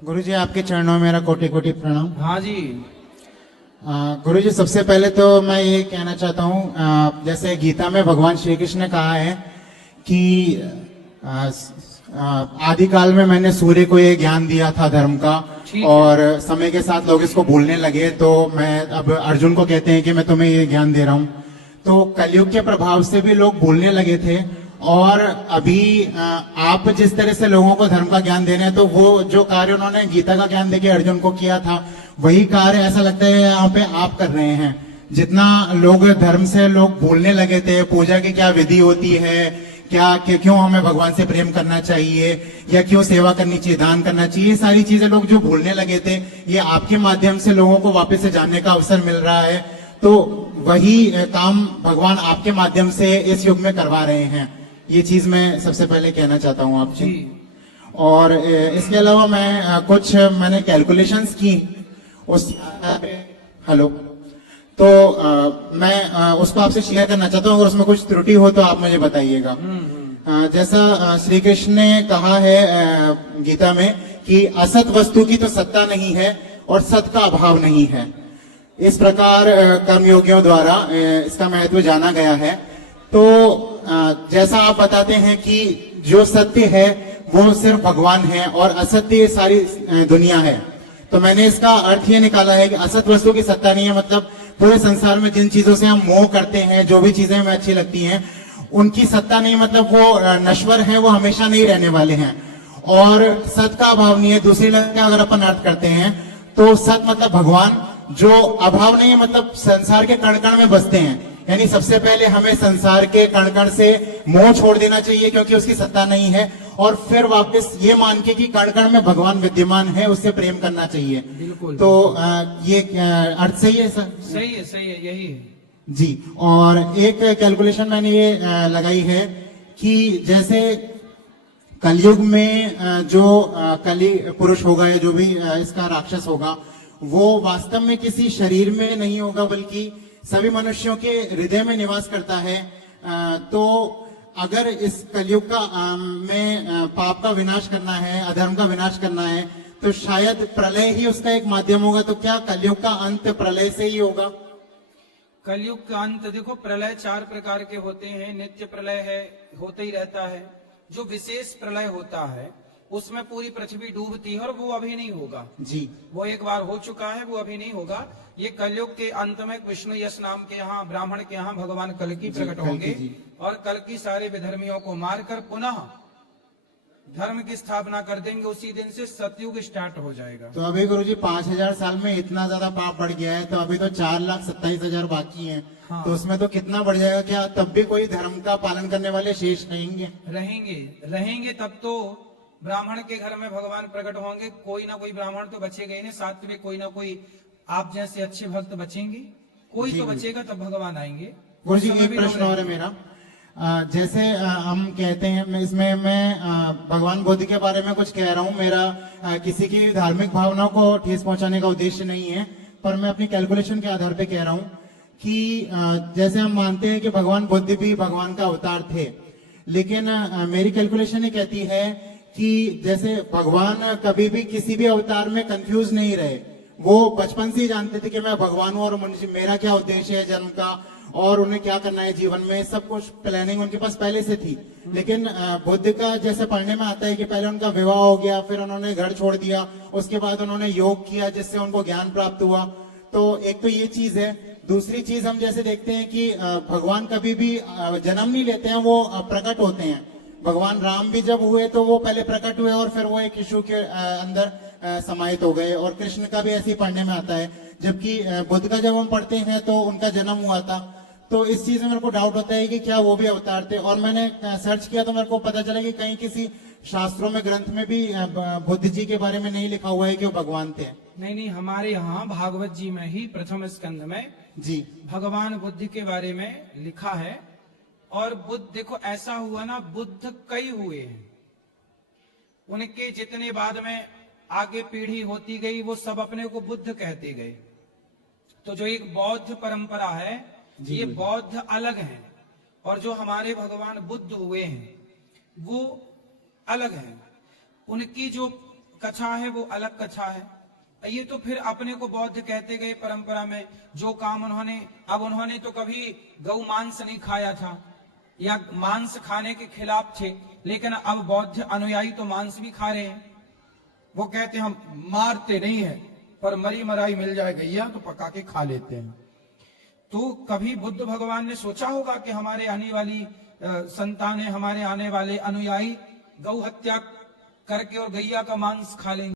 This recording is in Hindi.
गुरुजी आपके चरणों में मेरा कोटि कोटि प्रणाम। हाँ जी। गुरुजी सबसे पहले तो मैं ये कहना चाहता हूँ, जैसे गीता में भगवान श्री कृष्ण ने कहा है कि आदिकाल में मैंने सूर्य को ये ज्ञान दिया था धर्म का, और समय के साथ लोग इसको भूलने लगे, तो मैं अब अर्जुन को कहते हैं कि मैं तुम्हें ये ज्ञान दे रहा हूँ। तो कलयुग के प्रभाव से भी लोग भूलने लगे थे, और अभी आप जिस तरह से लोगों को धर्म का ज्ञान दे रहे हैं, तो वो जो कार्य उन्होंने गीता का ज्ञान देके अर्जुन को किया था, वही कार्य ऐसा लगता है यहाँ पे आप कर रहे हैं। जितना लोग धर्म से लोग भूलने लगे थे, पूजा की क्या विधि होती है, क्या क्यों हमें भगवान से प्रेम करना चाहिए, या क्यों सेवा करनी चाहिए, दान करना चाहिए, ये सारी चीजें लोग जो भूलने लगे थे, ये आपके माध्यम से लोगों को वापस से जानने का अवसर मिल रहा है। तो वही काम भगवान आपके माध्यम से इस युग में करवा रहे हैं। ये चीज मैं सबसे पहले कहना चाहता हूँ आपसे। और इसके अलावा मैं कुछ मैंने कैलकुलेशंस की उस हेलो, तो मैं उसको आपसे शेयर करना चाहता हूँ। अगर उसमें कुछ त्रुटि हो तो आप मुझे बताइएगा। जैसा श्री कृष्ण ने कहा है गीता में कि असत वस्तु की तो सत्ता नहीं है और सत का अभाव नहीं है। इस प्रकार कर्मयोगियों द्वारा इसका महत्व जाना गया है। तो जैसा आप बताते हैं कि जो सत्य है वो सिर्फ भगवान है और असत्य सारी दुनिया है, तो मैंने इसका अर्थ ये निकाला है कि असत वस्तु की सत्ता नहीं है, मतलब पूरे संसार में जिन चीजों से हम मोह करते हैं, जो भी चीजें हमें अच्छी लगती हैं, उनकी सत्ता नहीं, मतलब वो नश्वर है, वो हमेशा नहीं रहने वाले हैं। और सत का अभाव नहीं है। दूसरी लाइन का अगर अपन अर्थ करते हैं तो सत मतलब भगवान, जो अभाव नहीं है मतलब संसार के कण कण में बसते हैं। यानी सबसे पहले हमें संसार के कण कण से मोह छोड़ देना चाहिए क्योंकि उसकी सत्ता नहीं है, और फिर वापस ये मान के कि कण कण में भगवान विद्यमान है, उससे प्रेम करना चाहिए। बिल्कुल। तो ये अर्थ सही है सर? सही है, सही है, यही है जी। और एक कैलकुलेशन मैंने ये लगाई है कि जैसे कलयुग में जो कली पुरुष होगा या जो भी इसका राक्षस होगा, वो वास्तव में किसी शरीर में नहीं होगा बल्कि सभी मनुष्यों के हृदय में निवास करता है। तो अगर इस कलयुग का में पाप का विनाश करना है, अधर्म का विनाश करना है, तो शायद प्रलय ही उसका एक माध्यम होगा। तो क्या कलयुग का अंत प्रलय से ही होगा? कलयुग का अंत देखो, प्रलय 4 प्रकार के होते हैं। नित्य प्रलय है, होते ही रहता है। जो विशेष प्रलय होता है उसमें पूरी पृथ्वी डूबती है, और वो अभी नहीं होगा जी। वो एक बार हो चुका है, वो अभी नहीं होगा। ये कलयुग के अंत में विष्णु यश नाम के यहाँ ब्राह्मण के यहाँ भगवान कल की प्रकट होंगे, और कल की सारे विधर्मियों को मारकर पुनः धर्म की स्थापना कर देंगे। उसी दिन से सतयुग स्टार्ट हो जाएगा। तो अभी गुरुजी 5000 साल में इतना ज्यादा पाप बढ़ गया है, तो अभी तो 4,27,000 बाकी हैं। हाँ। तो उसमें तो कितना बढ़ जाएगा? क्या तब भी कोई धर्म का पालन करने वाले शेष रहेंगे? रहेंगे तब तो ब्राह्मण के घर में भगवान प्रकट होंगे। कोई ना कोई ब्राह्मण तो बचेगा ही नहीं, साथ में कोई ना कोई आप जैसे अच्छे भक्त बचेंगे, कोई तो बचेगा, तब भगवान आएंगे। गुरुजी एक प्रश्न और है मेरा। जैसे हम कहते हैं, इसमें मैं भगवान बुद्ध के बारे में कुछ कह रहा हूँ। मेरा किसी की धार्मिक भावनाओं को ठेस पहुंचाने का उद्देश्य नहीं है, पर मैं अपनी कैलकुलेशन के आधार पे कह रहा हूँ कि जैसे हम मानते हैं कि भगवान बुद्ध भी भगवान का अवतार थे, लेकिन मेरी कैलकुलेशन ये कहती है कि जैसे भगवान कभी भी किसी भी अवतार में कंफ्यूज नहीं रहे। वो बचपन से ही जानते थे कि मैं भगवान हूँ और मेरा क्या उद्देश्य है जन्म का, और उन्हें क्या करना है जीवन में, सब कुछ प्लानिंग उनके पास पहले से थी। लेकिन बुद्ध का जैसे पढ़ने में आता है कि पहले उनका विवाह हो गया, फिर उन्होंने घर छोड़ दिया, उसके बाद उन्होंने योग किया जिससे उनको ज्ञान प्राप्त हुआ। तो एक तो ये चीज है। दूसरी चीज हम जैसे देखते हैं कि भगवान कभी भी जन्म नहीं लेते हैं, वो प्रकट होते हैं। भगवान राम भी जब हुए तो वो पहले प्रकट हुए और फिर वो एक यीशु के अंदर समाहित हो गए, और कृष्ण का भी ऐसे ही पढ़ने में आता है। जबकि बुद्ध का जब हम पढ़ते हैं तो उनका जन्म हुआ था। तो इस चीज में मेरे को डाउट होता है कि क्या वो भी अवतार थे। और मैंने सर्च किया तो मेरे को पता चला कि कहीं किसी शास्त्रों में, ग्रंथ में भी बुद्ध जी के बारे में नहीं लिखा हुआ है कि वो भगवान थे। नहीं, हमारे यहाँ भागवत जी में ही प्रथम स्कंद में जी भगवान बुद्ध के बारे में लिखा है। और बुद्ध देखो ऐसा हुआ ना, बुद्ध कई हुए हैं, उनके जितने बाद में आगे पीढ़ी होती गई वो सब अपने को बुद्ध कहते गए। तो जो एक बौद्ध परंपरा है, ये बौद्ध अलग है, और जो हमारे भगवान बुद्ध हुए हैं वो अलग है। उनकी जो कथा है वो अलग कथा है। ये तो फिर अपने को बौद्ध कहते गए परंपरा में, जो काम उन्होंने तो कभी गौ मांस नहीं खाया था या मांस खाने के खिलाफ थे, लेकिन अब बौद्ध अनुयायी तो मांस भी खा रहे हैं। वो कहते हैं हम मारते नहीं है, पर मरी मराई मिल जाए गैया तो पका के खा लेते हैं। तो कभी बुद्ध भगवान ने सोचा होगा कि हमारे आने वाली संतानें, हमारे आने वाले अनुयायी गौ हत्या करके और गैया का मांस खा लेंगे?